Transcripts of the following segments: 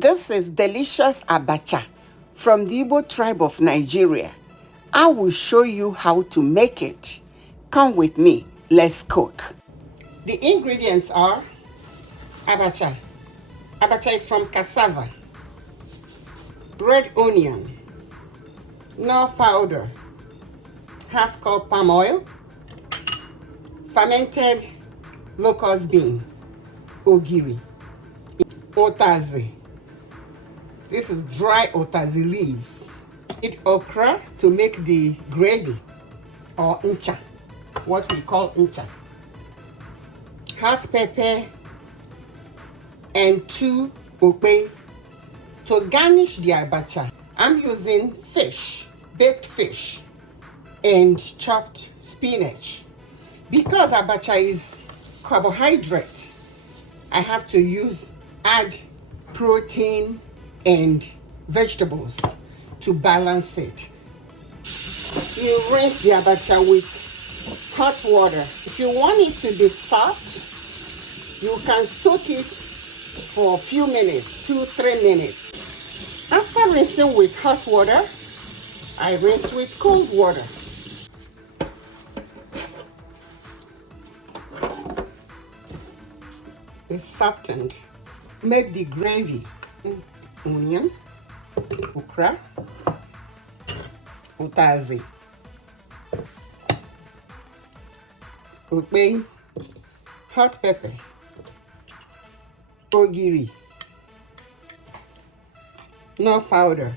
This is delicious Abacha from the Igbo tribe of Nigeria. I will show you how to make it. Come with me, let's cook. The ingredients are Abacha. Abacha is from cassava, red onion, knorr powder, half cup palm oil, fermented locust bean, ogiri, utazi. This is dry utazi leaves. Need okra to make the gravy, or ncha, what we call ncha. Hot pepper and 2 okpei. To garnish the abacha, I'm using fish, baked fish, and chopped spinach. Because abacha is carbohydrate, I have to add protein and vegetables to balance it. You rinse the abacha with hot water. If you want it to be soft, you can soak it for a few minutes, 2-3 minutes. After rinsing with hot water, I rinse with cold water. It's softened. Make the gravy. Onion, okra, utazi, okpei, hot pepper, ogiri, knorr powder,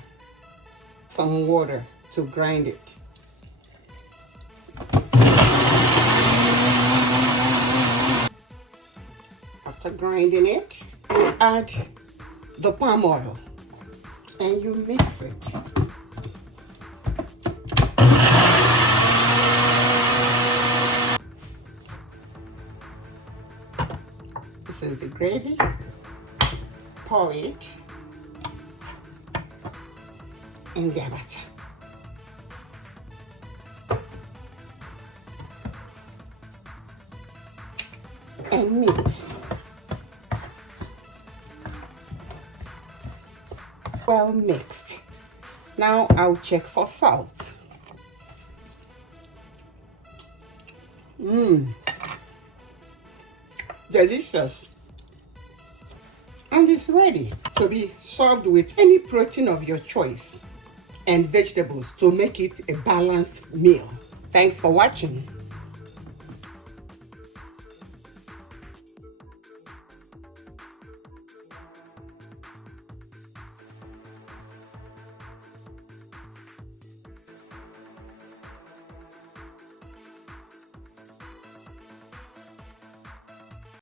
some water to grind it. After grinding it, you add the palm oil and you mix it. This is the gravy. Pour it in the abacha. And mix. Well mixed. Now I'll check for salt. Delicious. And it's ready to be served with any protein of your choice and vegetables to make it a balanced meal. Thanks for watching.